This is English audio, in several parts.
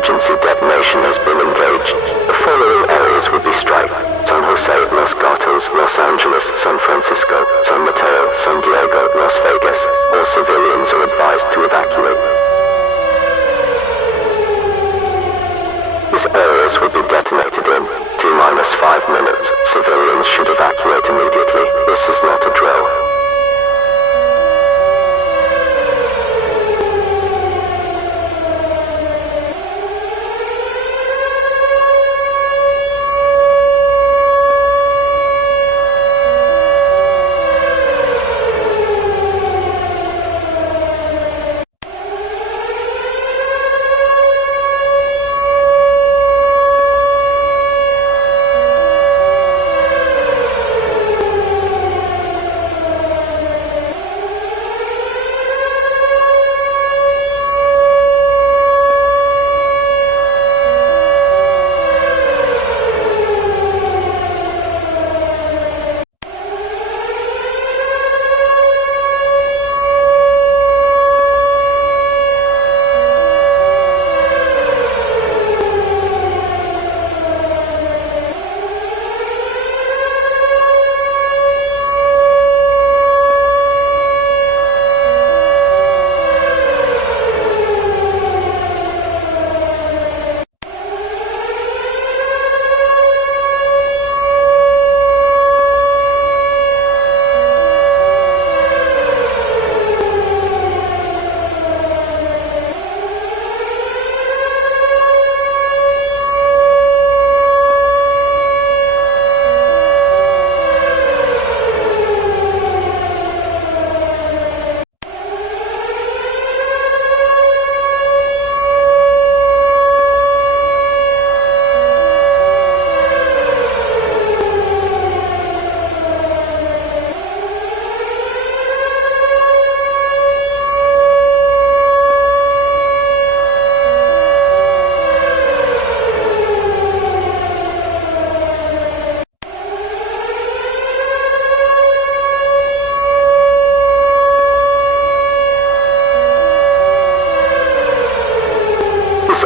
Emergency detonation has been engaged. The following areas will be struck: San Jose, Los Gatos, Los Angeles, San Francisco, San Mateo, San Diego, Las Vegas. All civilians are advised to evacuate. These areas will be detonated in T-5 minutes. Civilians should evacuate immediately. This is not a drill.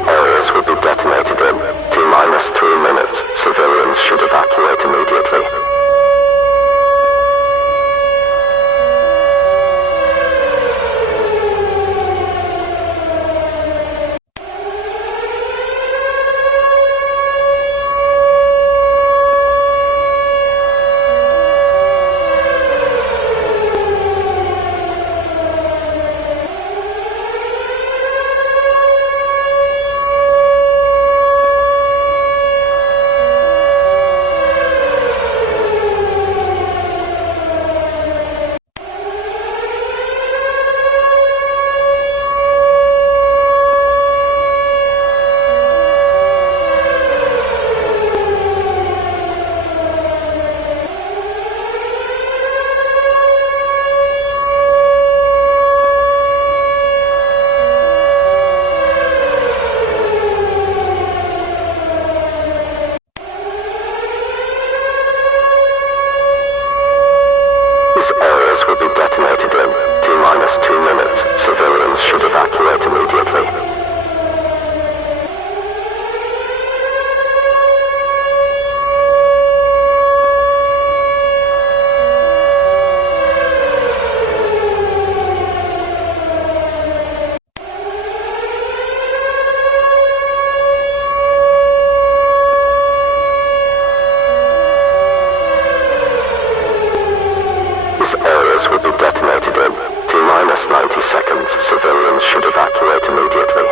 Areas will be detonated in T-3 minutes. Civilians should evacuate immediately. Will be detonated in T-2 minutes. Civilians should evacuate immediately. Areas will be detonated in T-90 seconds. Civilians should evacuate immediately.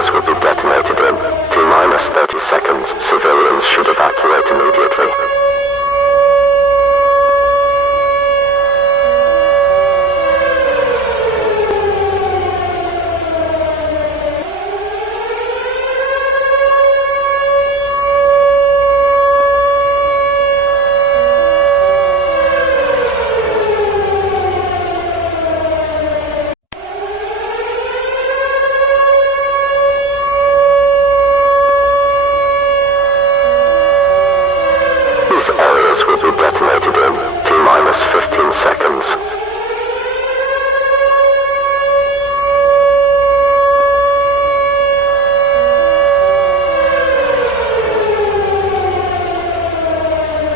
areas will be detonated in T-minus 30 seconds. Civilians should evacuate immediately. These areas will be detonated in T-minus 15 seconds.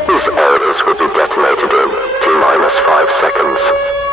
These areas will be detonated in T-minus 5 seconds.